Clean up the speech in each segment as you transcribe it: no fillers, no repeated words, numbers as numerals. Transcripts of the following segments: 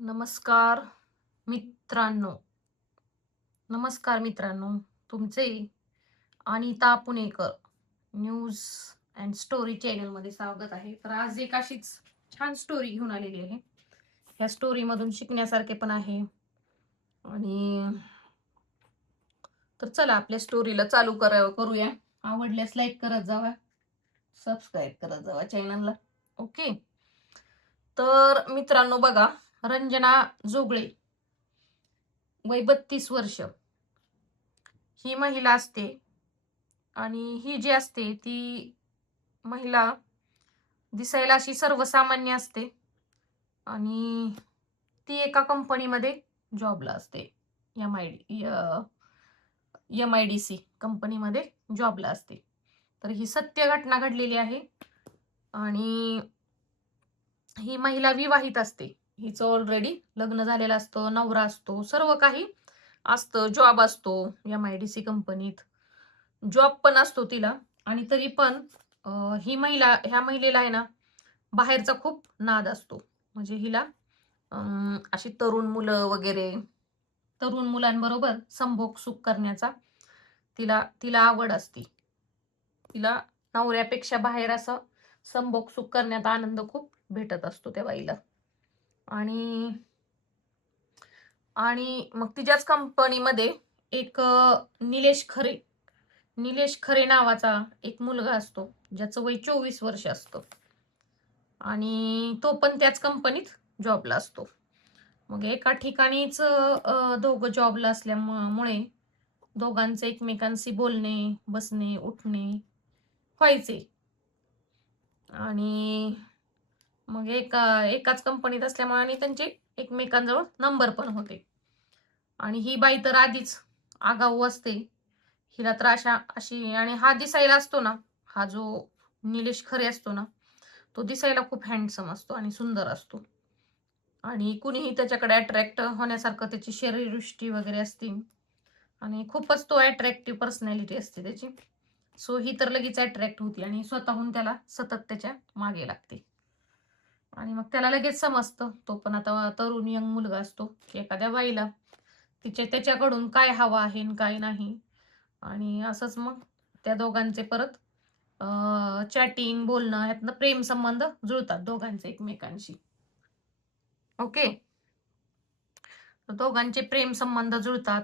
नमस्कार मित्रांनो. नमस्कार मित्रांनो. तुमचे अनिता पुणेकर न्यूज अँड स्टोरी चॅनलमध्ये स्वागत आहे. तर आज एक अशीच छान स्टोरी घेऊन आलेली आहे. या स्टोरी मधून शिकण्यासारखे पण आहे. आणि तर चला आपल्या स्टोरीला चालू करूया. आवडल्यास लाईक करत जावा, सबस्क्राईब करत जावा चॅनलला. ओके. तर मित्रांनो बघा, रंजना जोगळे, वय 32 वर्ष, ही महिला असते. आणि ही जी असते ती महिला दिसायला अशी सर्वसामान्य असते. आणि ती एका कंपनीमध्ये जॉबला असते. एम आय डी MIDC कंपनीमध्ये जॉबला असते. तर ही सत्य घटना घडलेली आहे. आणि ही महिला विवाहित असते. हिचं ऑलरेडी लग्न झालेलं असतं, नवरा असतो, सर्व काही असतं, जॉब असतो MIDC कंपनीत, जॉब पण असतो तिला. आणि तरी पण ह्या महिलेला आहे ना, बाहेरचा खूप नाद असतो. म्हणजे हिला अशी तरुण मुलं वगैरे, तरुण मुलांबरोबर संभोग सुख करण्याचा तिला तिला आवड असते. तिला नवऱ्यापेक्षा बाहेर असं संभोग सुख करण्यात आनंद खूप भेटत असतो त्या बाईला. आणि आणि मग तिच्याच कंपनीमध्ये एक निलेश खरे नावाचा एक मुलगा असतो, ज्याचं वय 24 वर्ष असतं. आणि तो पण त्याच कंपनीत जॉबला असतो. मग एका ठिकाणीच दोघं जॉबला असल्यामुळे दोघांचे एकमेकांशी बोलणे, बसणे, उठणे व्हायचे. आणि मग एकाच कंपनीत असल्यामुळे आणि त्यांचे एकमेकांजवळ नंबर पण होते. आणि ही बाई तर आधीच आगाऊ असते. हिला तर अशी, आणि हा दिसायला असतो ना, हा जो निलेश खरे असतो ना, तो दिसायला खूप हँडसम असतो आणि सुंदर असतो. आणि कुणीही त्याच्याकडे अट्रॅक्ट होण्यासारखं त्याची शरीरयष्टी वगैरे असते. आणि खूपच तो अट्रॅक्टिव्ह पर्सनॅलिटी असते त्याची. सो ही तर लगेच अट्रॅक्ट होती आणि स्वतःहून त्याला सतत त्याच्या मागे लागते. आणि मग त्याला लगेच समजतं, तो पण आता तरुण यंग मुलगा असतो, की एखाद्या बाईला त्याच्याकडून काय हवं आहे आणि काय नाही. आणि असंच मग त्या दोघांचे परत चॅटिंग, बोलणं, यातनं प्रेम संबंध जुळतात दोघांचे एकमेकांशी. ओके. दोघांचे प्रेम संबंध जुळतात.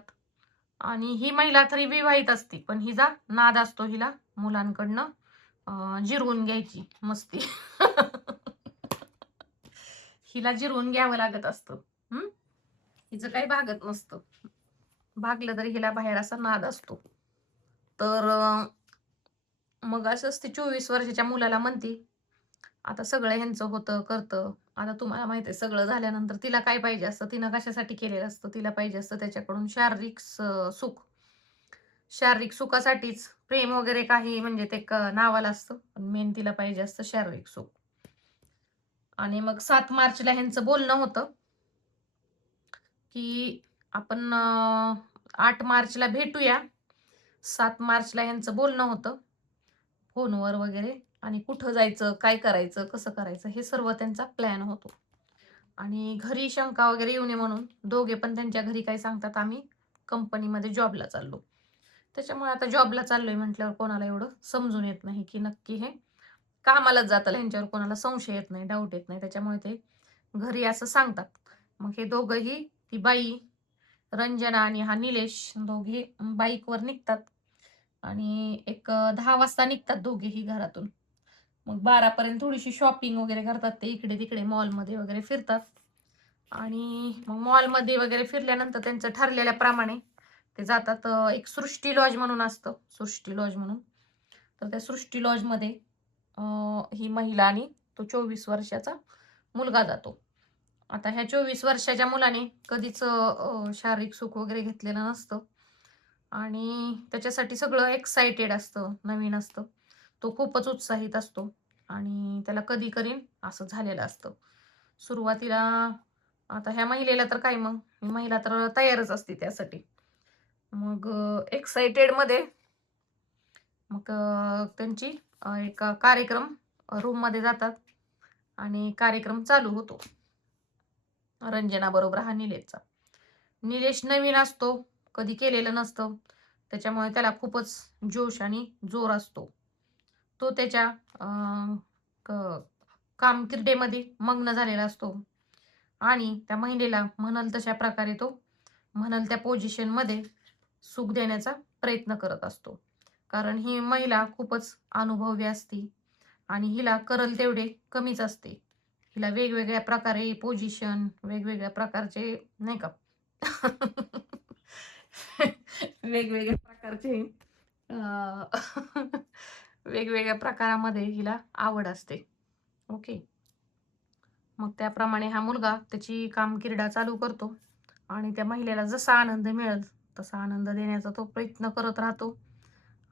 आणि ही महिला तरी विवाहित असते, पण हिचा नाद असतो हिला मुलांकडनं जिरवून घ्यायची मस्ती. हिला जिरवून घ्यावं लागत असतं. हिचं काही भागत नसतं. भागलं तरी हिला बाहेर असा नाद असतो. तर मग असंच ती 24 वर्षाच्या मुलाला म्हणती, आता सगळं ह्यांचं होतं करतं, आता तुम्हाला माहिती आहे सगळं झाल्यानंतर तिला काय पाहिजे असतं, तिनं कशासाठी केलेलं असतं, तिला पाहिजे असतं त्याच्याकडून शारीरिक सुख. शारीरिक सुखासाठीच प्रेम वगैरे काही म्हणजे ते नावाला असतं, पण मेन तिला पाहिजे असतं शारीरिक सुख. आणि मग 7 मार्चला ह्यांचं बोलणं होतं, की आपण 8 मार्चला भेटूया. 7 मार्चला ह्यांचं बोलणं होतं फोनवर वगैरे. आणि कुठं जायचं, काय करायचं, कसं करायचं, हे सर्व त्यांचा प्लॅन होतो. आणि घरी शंका वगैरे येऊ नये म्हणून दोघे पण त्यांच्या घरी काय सांगतात, आम्ही कंपनीमध्ये जॉबला चाललो. त्याच्यामुळे आता जॉबला चाललोय म्हटल्यावर कोणाला एवढं समजून येत नाही की नक्की हे कामालाच जाताल, ह्यांच्यावर कोणाला संशय येत नाही, डाऊट येत नाही. त्याच्यामुळे ते घरी असं सांगतात. मग हे दोघंही, ती बाई रंजना आणि हा निलेश, दोघे बाईकवर निघतात. आणि एक 10 वाजता निघतात दोघेही घरातून. मग 12 पर्यंत थोडीशी शॉपिंग वगैरे करतात, ते इकडे तिकडे मॉलमध्ये वगैरे फिरतात. आणि मग मॉलमध्ये वगैरे फिरल्यानंतर त्यांचं ठरलेल्याप्रमाणे ते जातात, एक सृष्टी लॉज म्हणून असतं, सृष्टी लॉज म्हणून. तर त्या सृष्टी लॉजमध्ये ही महिला आणि तो 24 वर्षाचा मुलगा जातो. आता ह्या 24 वर्षाच्या मुलाने कधीच शारीरिक सुख वगैरे घेतलेलं नसतं. आणि त्याच्यासाठी सगळं एक्साइटेड असतं, नवीन असतं. तो खूपच उत्साहित असतो. आणि त्याला कधी करीन असं झालेलं असतं सुरुवातीला. आता ह्या महिलेला तर काय, मग ही महिला तर तयारच असते त्यासाठी. मग एक्साइटेड मध्ये मग त्यांची एक कार्यक्रम रूम मध्ये जातात आणि कार्यक्रम चालू होतो. रंजना बरोबर हा निलेशचा. निलेश नवीन असतो, कधी केलेलं नसतं, त्याच्यामुळे त्याला खूपच जोश आणि जोर असतो. तो त्याच्या कामकिर्डीमध्ये मग्न झालेला असतो आणि त्या महिलेला म्हणल तशा प्रकारे तो म्हणल त्या पोझिशनमध्ये सुख देण्याचा प्रयत्न करत असतो. कारण ही महिला खूपच अनुभवी असते आणि हिला करल तेवढे कमीच असते. हिला वेगवेगळ्या प्रकारे पोझिशन, वेगवेगळ्या प्रकारचे नाही का वेगवेगळ्या प्रकारचे वेगवेगळ्या प्रकारामध्ये हिला आवड असते. ओके. मग त्याप्रमाणे हा मुलगा त्याची कामकिर्डा चालू करतो आणि त्या महिलेला जसा आनंद मिळेल तसा आनंद देण्याचा तो प्रयत्न करत राहतो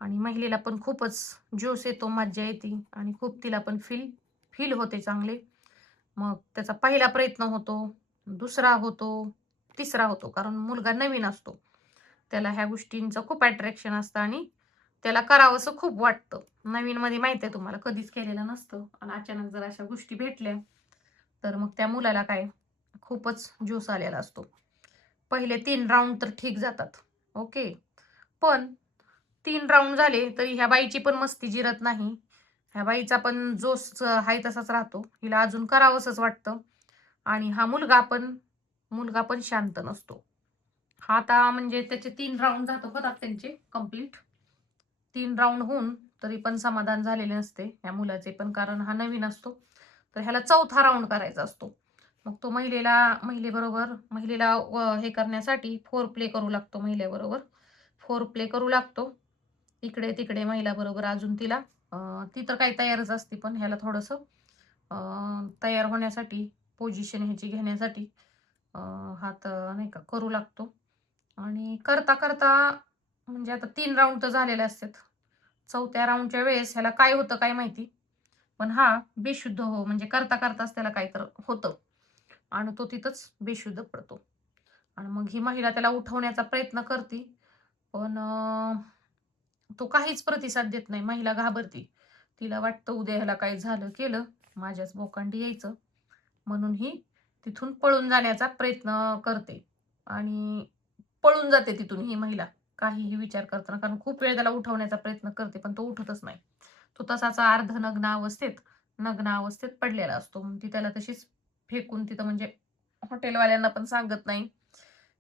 आणि महिलेला पण खूपच जोश येतो, मज्जा येते आणि खूप तिला पण फील फील होते चांगले. मग त्याचा पहिला प्रयत्न होतो, दुसरा होतो, तिसरा होतो, कारण मुलगा नवीन असतो. त्याला ह्या गोष्टींचं खूप अट्रॅक्शन असतं आणि त्याला करावंसं खूप वाटतं. नवीन मध्ये माहिती आहे तुम्हाला, कधीच केलेलं नसतं आणि अचानक जर अशा गोष्टी भेटल्या तर मग त्या मुलाला काय खूपच जोश आलेला असतो. पहिले 3 राऊंड तर ठीक जातात. ओके. पण 3 राऊंड झाले तरी ह्या बाईची पण मस्ती जिरत नाही. ह्या बाईचा पण जोश आहे तसाच राहतो. हिला अजून करावंसच वाटतं आणि हा मुलगा पण शांत नसतो. हा आता म्हणजे त्याचे 3 राऊंड होतात त्यांचे कंप्लीट. 3 राऊंड होऊन तरी पण समाधान झालेले नसते ह्या मुलाचे पण, कारण हा नवीन असतो. तर ह्याला 4था राऊंड करायचा असतो. मग तो महिलेला हे करण्यासाठी फोर प्ले करू लागतो महिलेबरोबर. फोर प्ले करू लागतो. इकडे तिकडे महिलाबरोबर अजून तिला ती तर काही तयारच असते, पण ह्याला थोडंसं तयार होण्यासाठी, पोझिशन ह्याची घेण्यासाठी हात नाही का करू लागतो. आणि करता करता म्हणजे आता 3 राऊंड तर झालेले असतात. 4थ्या राऊंडच्या वेळेस ह्याला काय होतं काय माहिती, पण हा बेशुद्ध म्हणजे करता करताच त्याला काहीतरी होतं आणि तो तिथंच बेशुद्ध पडतो. आणि मग ही महिला त्याला उठवण्याचा प्रयत्न करते, पण तो काहीच प्रतिसाद देत नाही. महिला घाबरते. तिला वाटतं उद्या ह्याला काही झालं केलं, माझ्याच बोकांडी यायचं. म्हणून ही तिथून पळून जाण्याचा प्रयत्न करते आणि पळून जाते तिथून ही महिला काहीही विचार करताना. कारण खूप वेळ त्याला उठवण्याचा प्रयत्न करते, पण तो उठतच नाही. तो तसाच नग्न अवस्थेत पडलेला असतो. मग ती त्याला तशीच फेकून तिथं म्हणजे हॉटेलवाल्यांना पण सांगत नाही,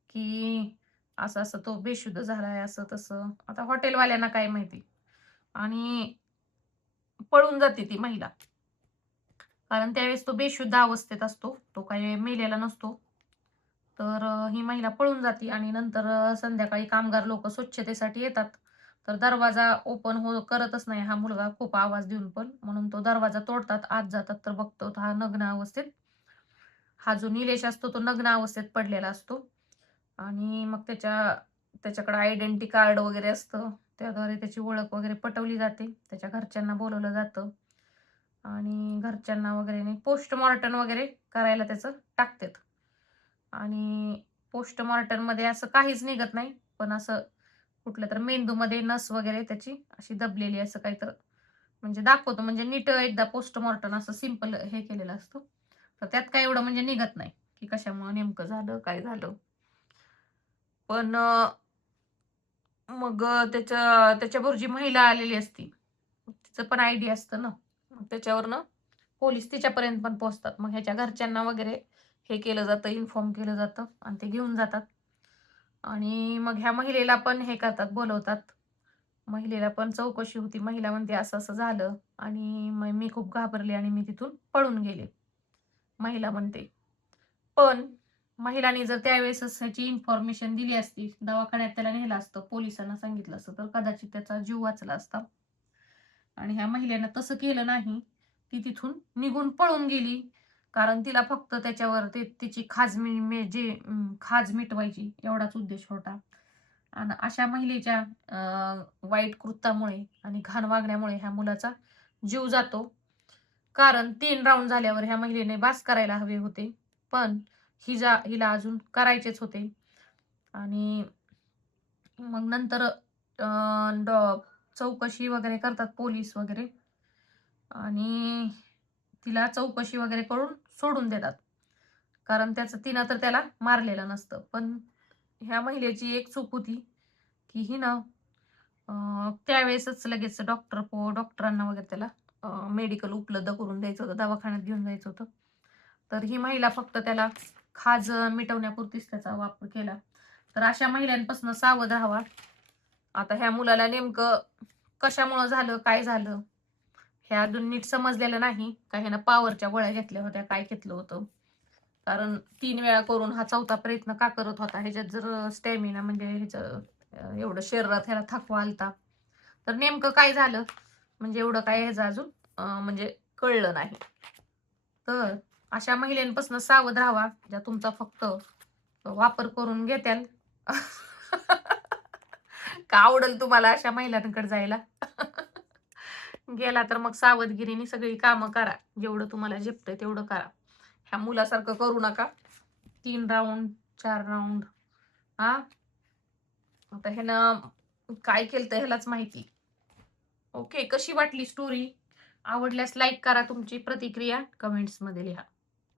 की असं-असं तो बेशुद्ध झालाय, असं तसं. आता हॉटेलवाल्यांना काय माहिती? आणि पळून जाते ती महिला. कारण त्यावेळेस तो बेशुद्ध अवस्थेत असतो. तो काही मेलेला नसतो. तर ही महिला पळून जाते आणि नंतर संध्याकाळी कामगार लोक स्वच्छतेसाठी येतात. तर दरवाजा ओपन करतच नाही हा मुलगा खूप आवाज देऊन पण. म्हणून तो दरवाजा तोडतात, आत जातात तर बघतो हा नग्न अवस्थेत, हा जो निलेश असतो तो नग्न अवस्थेत पडलेला असतो. आणि मग त्याच्याकडे आयडेंटिटी कार्ड वगैरे असतं. त्याद्वारे त्याची ओळख वगैरे पटवली जाते. त्याच्या घरच्यांना बोलवलं जातं आणि घरच्यांना वगैरे नाही पोस्टमॉर्टम वगैरे करायला त्याचं टाकतात. आणि पोस्टमॉर्टम मध्ये असं काहीच निघत नाही, पण असं कुठल्या तर मेंदूमध्ये नस वगैरे त्याची अशी दबलेली असं काहीतर म्हणजे दाखवतो. म्हणजे नीट एकदा पोस्टमॉर्टम असं सिंपल हे केलेलं असतं. तर त्यात काय एवढं म्हणजे निघत नाही की कशामुळे नेमकं झालं काय झालं. पण मग त्याच्याबरोबर जी महिला आलेली असती तिचं पण आयडी असतं ना, मग त्याच्यावरनं पोलीस तिच्यापर्यंत पण पोहोचतात. मग ह्याच्या घरच्यांना वगैरे हे केलं जातं, इन्फॉर्म केलं जातं आणि ते घेऊन जातात. आणि मग ह्या महिलेला पण हे करतात, बोलवतात. महिलेला पण चौकशी होती. महिला म्हणते असं असं झालं आणि मग मी खूप घाबरले आणि मी तिथून पळून गेले, महिला म्हणते. पण महिलांनी जर त्यावेळेसच ह्याची इन्फॉर्मेशन दिली असती, दवाखान्यात त्याला नेलं असतं, पोलिसांना सांगितलं असतं, तर कदाचित त्याचा जीव वाचला असता. आणि ह्या महिलेनं तसं केलं नाही. ती तिथून निघून पळून गेली. कारण तिला फक्त त्याच्यावर तिची खाज मिटवायची एवढाच उद्देश होता. आणि अशा महिलेच्या वाईट कृत्यामुळे आणि घाण वागण्यामुळे ह्या मुलाचा जीव जातो. कारण 3 राउंड झाल्यावर ह्या महिलेने बास करायला हवे होते. पण हिला अजून करायचेच होते. आणि मग नंतर चौकशी वगैरे करतात पोलीस वगैरे आणि तिला चौकशी वगैरे करून सोडून देतात. कारण तिनं तर त्याला मारलेलं नसतं. पण ह्या महिलेची एक चूक होती की हिनं त्यावेळेसच लगेच डॉक्टरांना वगैरे त्याला मेडिकल उपलब्ध करून द्यायचं होतं, दवाखान्यात घेऊन जायचं होतं. तर ही महिला फक्त त्याला खाज मिटवण्यापुरतीच त्याचा वापर केला. तर अशा महिलांपासून सावध राहावा. आता ह्या मुलाला नेमकं कशामुळं झालं, काय झालं हे अजून नीट समजलेलं नाही. का ह्यानं पॉवरच्या गोळ्या घेतल्या होत्या, काय घेतलं होतं. कारण 3 वेळा करून हा 4था प्रयत्न का करत होता? ह्याच्यात जर स्टॅमिना म्हणजे एवढं शरीरात ह्याला थकवा आलता. तर नेमकं काय झालं? म्हणजे एवढं काय ह्याचं अजून म्हणजे कळलं नाही. तर अशा महिलांपासून सावध राहावा, ज्या तुमचा फक्त वापर करून घेत्याल. का आवडेल तुम्हाला अशा महिलांकडे जायला? गेला तर मग सावधगिरीने सगळी कामं करा. जेवढं तुम्हाला झेपतंय तेवढं करा. ह्या मुलासारखं करू नका. 3 राउंड, 4 राउंड. हां? आता ह्यानं काय केलंत ह्यालाच माहिती. ओके, कशी वाटली स्टोरी? आवडल्यास लाईक करा. तुमची प्रतिक्रिया कमेंट्समध्ये लिहा.